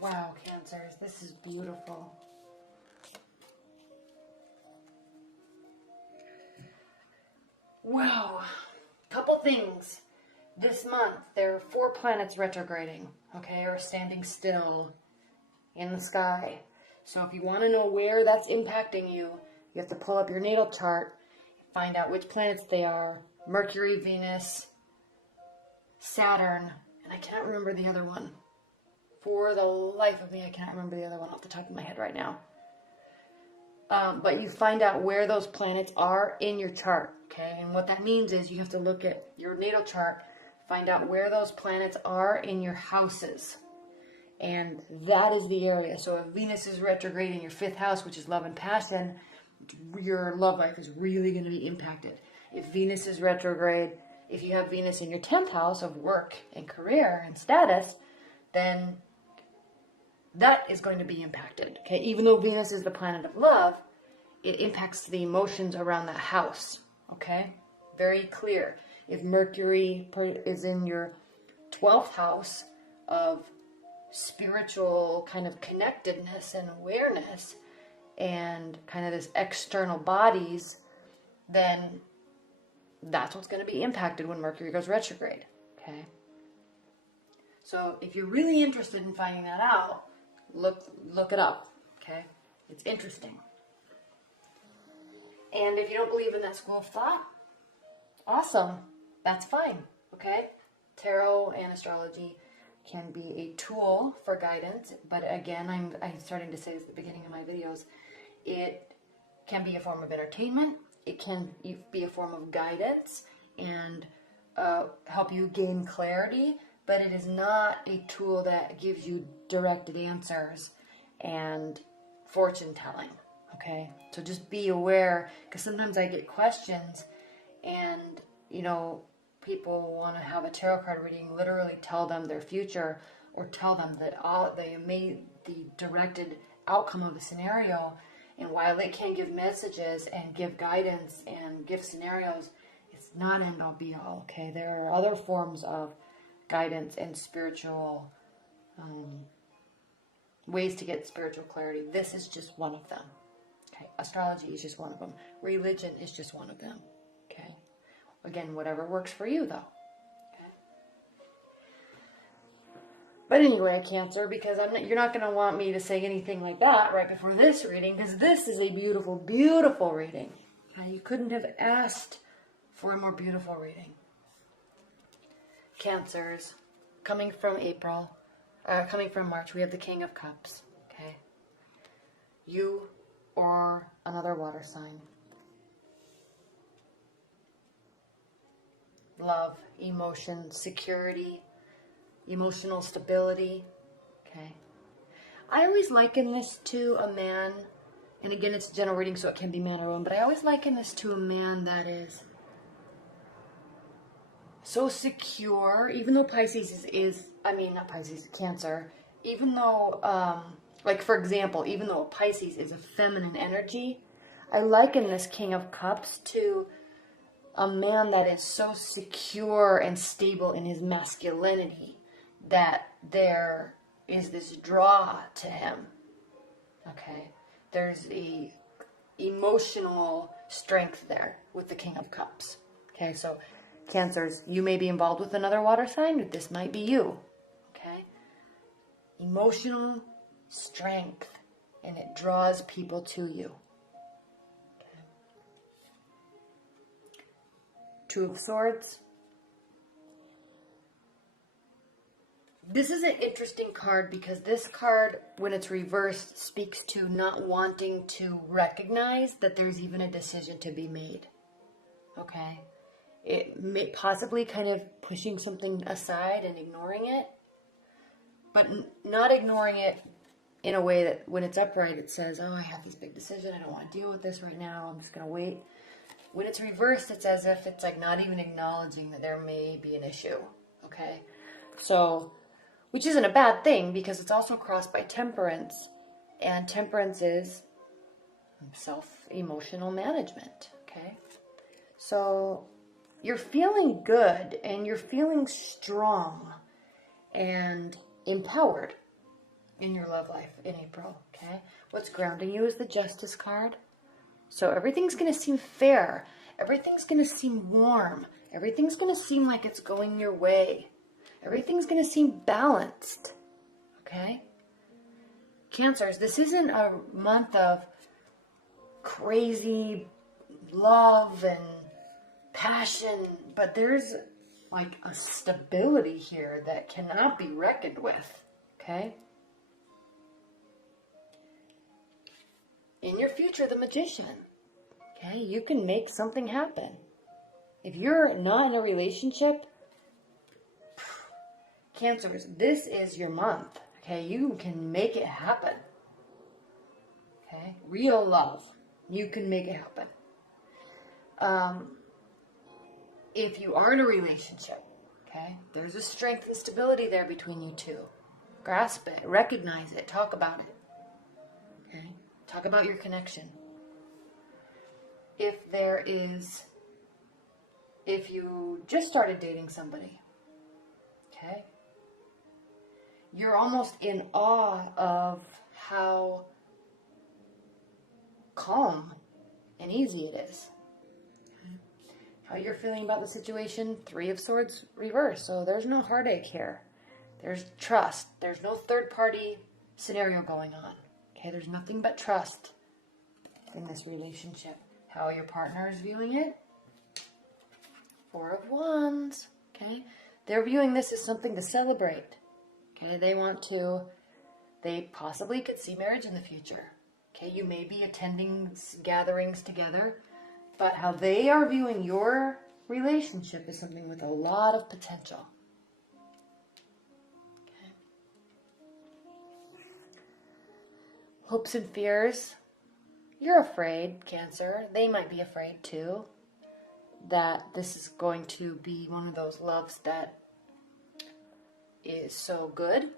Wow, Cancers, this is beautiful. Wow. Couple things. This month, there are 4 planets retrograding, okay, or standing still in the sky. So if you want to know where that's impacting you, you have to pull up your natal chart, find out which planets they are. Mercury, Venus, Saturn, and I cannot remember the other one. For the life of me, I can't remember the other one off the top of my head right now. But you find out where those planets are in your chart, okay? And what that means is you have to look at your natal chart, find out where those planets are in your houses. And that is the area. So if Venus is retrograde in your 5th house, which is love and passion, your love life is really going to be impacted. If Venus is retrograde, if you have Venus in your 10th house of work and career and status, then that is going to be impacted. Okay, even though Venus is the planet of love, it impacts the emotions around that house. Okay, very clear. If Mercury is in your 12th house of spiritual kind of connectedness and awareness and kind of this external bodies, then that's what's going to be impacted when Mercury goes retrograde. Okay, so if you're really interested in finding that out, look it up, okay? It's interesting. And if you don't believe in that school of thought, awesome. That's fine, okay? Tarot and astrology can be a tool for guidance, but again, I'm starting to say this at the beginning of my videos, it can be a form of entertainment, it can be a form of guidance and help you gain clarity, but it is not a tool that gives you directed answers and fortune telling, okay? So just be aware, because sometimes I get questions and, you know, people want to have a tarot card reading, literally tell them their future or tell them that they made the directed outcome of a scenario. And while it can give messages and give guidance and give scenarios, it's not end all be all, okay? There are other forms of guidance and spiritual ways to get spiritual clarity. This is just one of them. Okay, astrology is just one of them. Religion is just one of them. Okay, again, whatever works for you, though. Okay. But anyway, Cancer, because you're not going to want me to say anything like that right before this reading, because this is a beautiful, beautiful reading. Okay, you couldn't have asked for a more beautiful reading. Cancers, coming from March, we have the King of Cups, okay? You or another water sign. Love, emotion, security, emotional stability, okay? I always liken this to a man, and again, it's a general reading, so it can be man or woman, but I always liken this to a man that is so secure, even though Pisces Cancer, even though, like for example, even though Pisces is a feminine energy, I liken this King of Cups to a man that is so secure and stable in his masculinity that there is this draw to him, okay? There's a emotional strength there with the King of Cups, okay? So Cancers, you may be involved with another water sign, but this might be you, okay? Emotional strength, and it draws people to you. Okay. 2 of Swords. This is an interesting card because this card, when it's reversed, speaks to not wanting to recognize that there's even a decision to be made, okay? It may possibly kind of pushing something aside and ignoring it, but not ignoring it in a way that when it's upright, it says, oh, I have this big decision. I don't want to deal with this right now. I'm just going to wait. When it's reversed, it's as if it's like not even acknowledging that there may be an issue. Okay. So, which isn't a bad thing because it's also crossed by Temperance, and Temperance is self-emotional management. Okay. So you're feeling good and you're feeling strong and empowered, in your love life in April, okay? What's grounding you is the Justice card. So everything's going to seem fair. Everything's going to seem warm. Everything's going to seem like it's going your way. Everything's going to seem balanced, okay? Cancers, this isn't a month of crazy love and passion, but there's like a stability here that cannot be reckoned with, okay? In your future, the Magician, okay? You can make something happen. If you're not in a relationship, Cancers, this is your month, okay? You can make it happen, okay? Real love, you can make it happen. If you are in a relationship, okay, there's a strength and stability there between you two. Grasp it, recognize it, talk about it, okay? Talk about your connection. If you just started dating somebody, okay, you're almost in awe of how calm and easy it is. How you're feeling about the situation, 3 of Swords reverse. So there's no heartache here. There's trust. There's no third party scenario going on. Okay, there's nothing but trust in this relationship. How your partner is viewing it, 4 of Wands. Okay, they're viewing this as something to celebrate. Okay, they possibly could see marriage in the future. Okay, you may be attending gatherings together. But how they are viewing your relationship is something with a lot of potential. Okay. Hopes and fears. You're afraid, Cancer. They might be afraid too. That this is going to be one of those loves that is so good.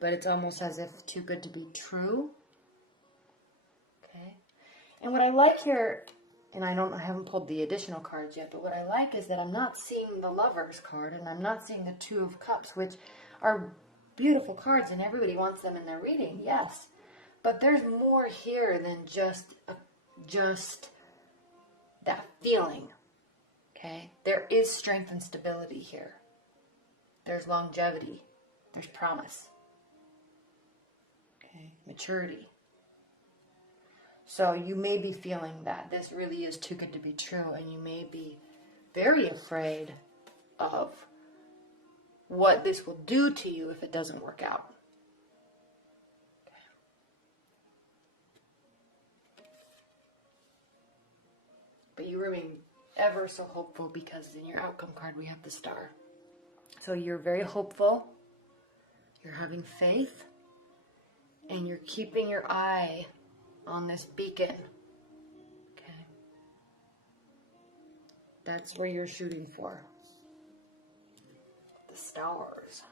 But it's almost as if too good to be true. Okay. And what I like here... And I haven't pulled the additional cards yet, but what I like is that I'm not seeing the Lovers card, and I'm not seeing the 2 of Cups, which are beautiful cards, and everybody wants them in their reading, yes. But there's more here than just that feeling, okay? There is strength and stability here. There's longevity. There's promise. Okay, maturity. So you may be feeling that this really is too good to be true, and you may be very afraid of what this will do to you if it doesn't work out. Okay. But you remain ever so hopeful because in your outcome card we have the Star. So you're very hopeful, you're having faith, and you're keeping your eye on this beacon. Okay. That's where you're shooting for. The stars.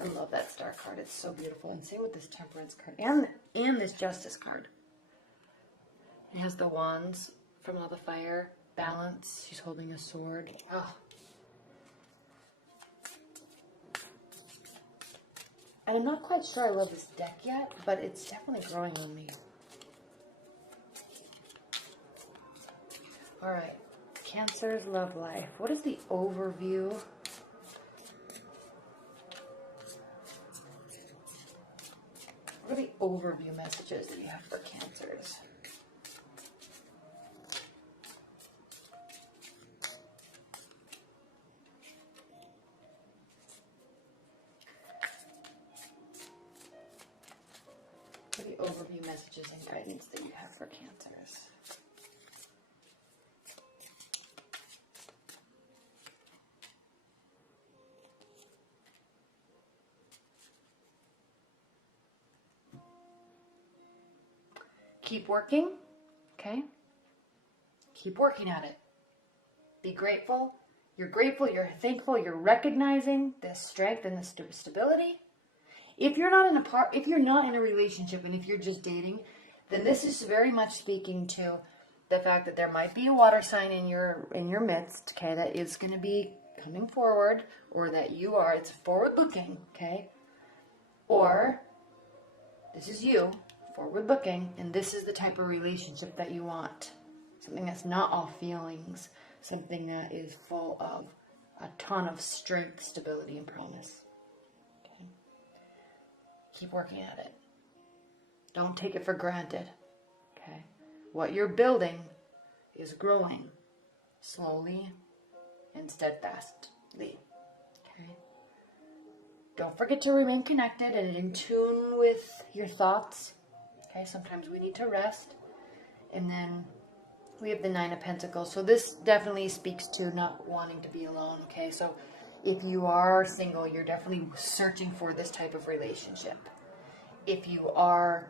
I love that Star card. It's so beautiful. And same with this Temperance card. And this Justice card. It has the wands from all the fire. Balance. She's holding a sword. Oh. And I'm not quite sure I love this deck yet, but it's definitely growing on me. Alright, Cancer's love life. What is the overview? What are the overview messages that you have for Cancers? What are the overview messages and guidance that you have for Cancers? Keep working, okay? Keep working at it. Be grateful. You're grateful, you're thankful, you're recognizing this strength and this stability. If you're not in a relationship and if you're just dating, then this is very much speaking to the fact that there might be a water sign in your midst, okay, that is going to be coming forward, or that it's forward looking, okay? Or this is you, forward looking, and this is the type of relationship that you want. Something that's not all feelings, something that is full of a ton of strength, stability, and promise. Okay. Keep working at it. Don't take it for granted. Okay. What you're building is growing slowly and steadfastly. Okay. Don't forget to remain connected and in tune with your thoughts. Okay. Sometimes we need to rest. And then we have the Nine of Pentacles. So this definitely speaks to not wanting to be alone. Okay. So if you are single, you're definitely searching for this type of relationship. If you are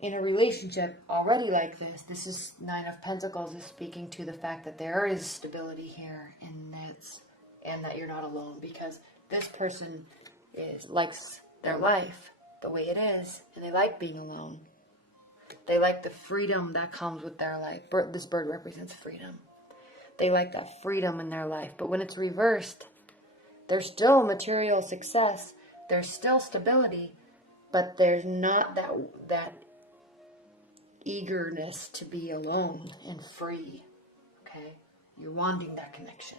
in a relationship already like this is Nine of Pentacles is speaking to the fact that there is stability here and that you're not alone, because this person likes their life the way it is, and they like being alone. They like the freedom that comes with their life. This bird represents freedom. They like that freedom in their life. But when it's reversed, there's still material success. There's still stability, but there's not that eagerness to be alone and free. Okay? You're wanting that connection.